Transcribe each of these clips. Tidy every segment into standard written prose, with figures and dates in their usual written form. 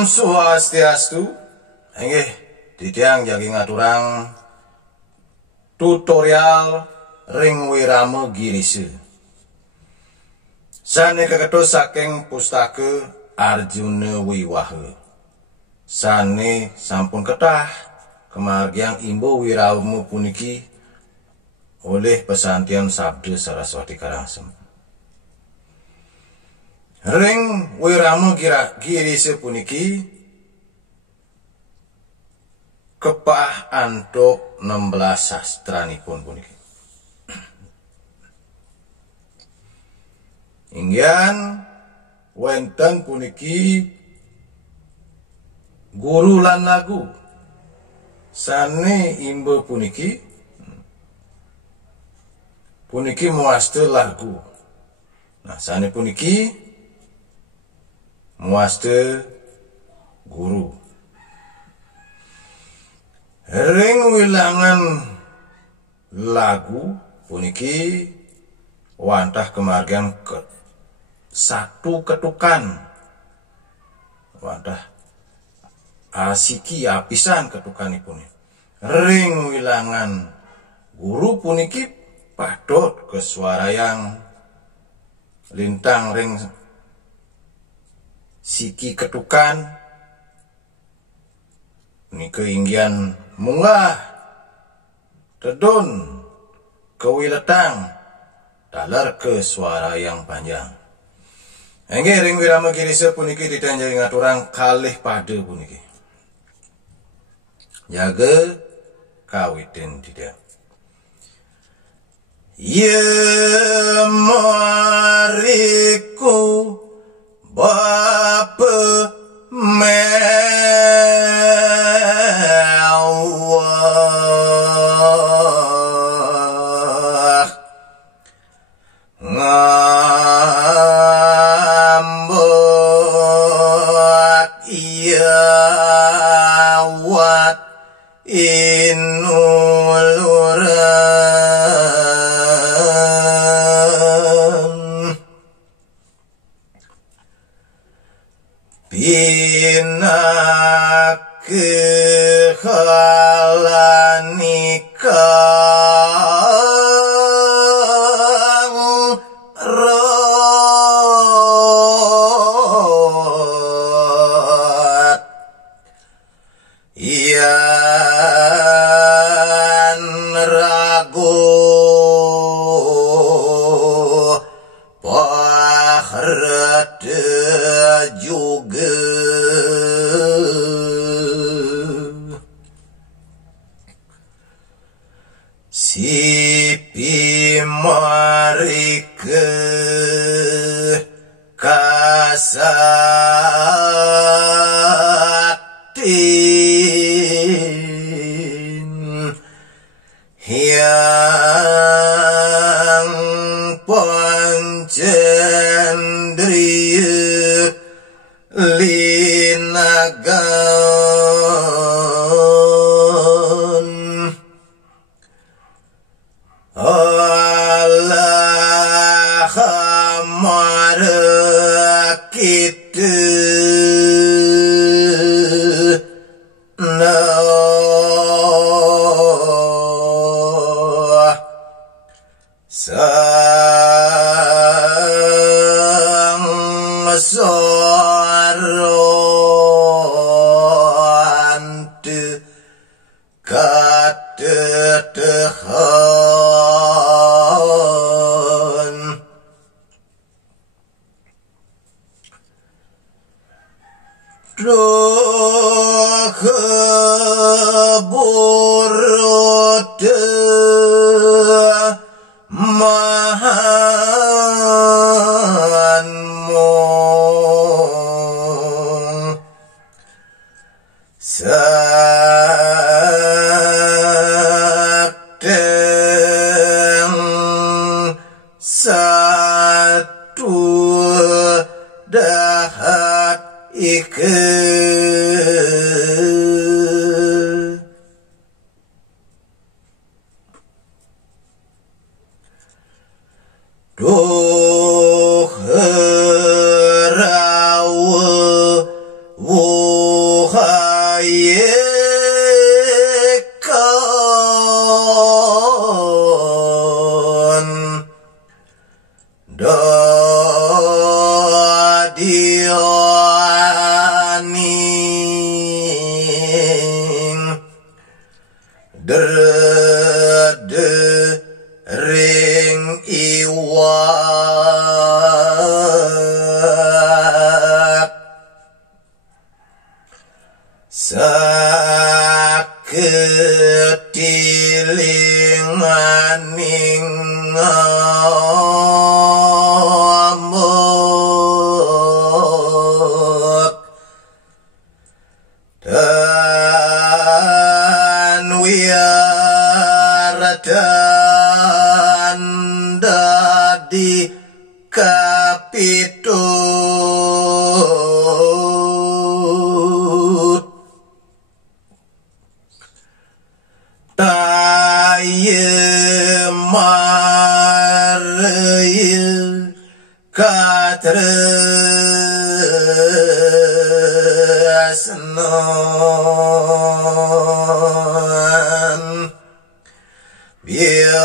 Om Swastiastu. Nggih, didang jagi ngaturang tutorial ring wirama girisa. Sane keketus saking pustaka Arjuna Wiwaha. Sane sampun ketah kemargiang imbo wiramu puniki oleh Pesantian Sabda Saraswati Karangsem. Ring wirama girisa puniki kepah antuk 16 sastranipun puniki. Inggian wenten puniki guru lan lagu. Sane imbe puniki muaste lagu. Nah, sane puniki muaste guru. Ring wilangan lagu puniki wantah kemargian satu ketukan. Wantah asiki apisan ketukanipun. Ring wilangan guru puniki padot ke suara yang lintang ring siki ketukan ini keinggian munggah tedun kewiletang dalar ke suara yang panjang. Enggih ring wirama girisa puniki ditanjai ngaturang kalih pada puniki. Jaga kawitin tidak. Ye mariku bapa mewah ngambek iawat inuluran bina kehalanikang rot yan ragu pahrata juga sipi marike kasaktin yang pancendriya linagan Allah kita sang sorante katetehan doh keburute mahanmu sakteng satu dahat ike doh rawa tresnan biakte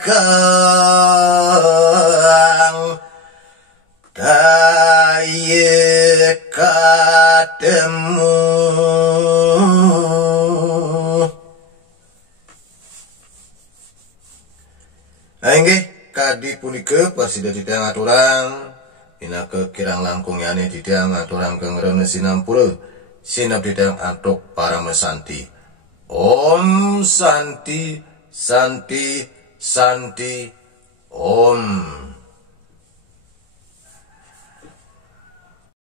kang daya kademu Inggih kadi punika pasida didang aturang pinake kirang langkung yane didang aturang kang rene sinampura sinap didang antuk paramesanti. Om Santi Santi Santi Om.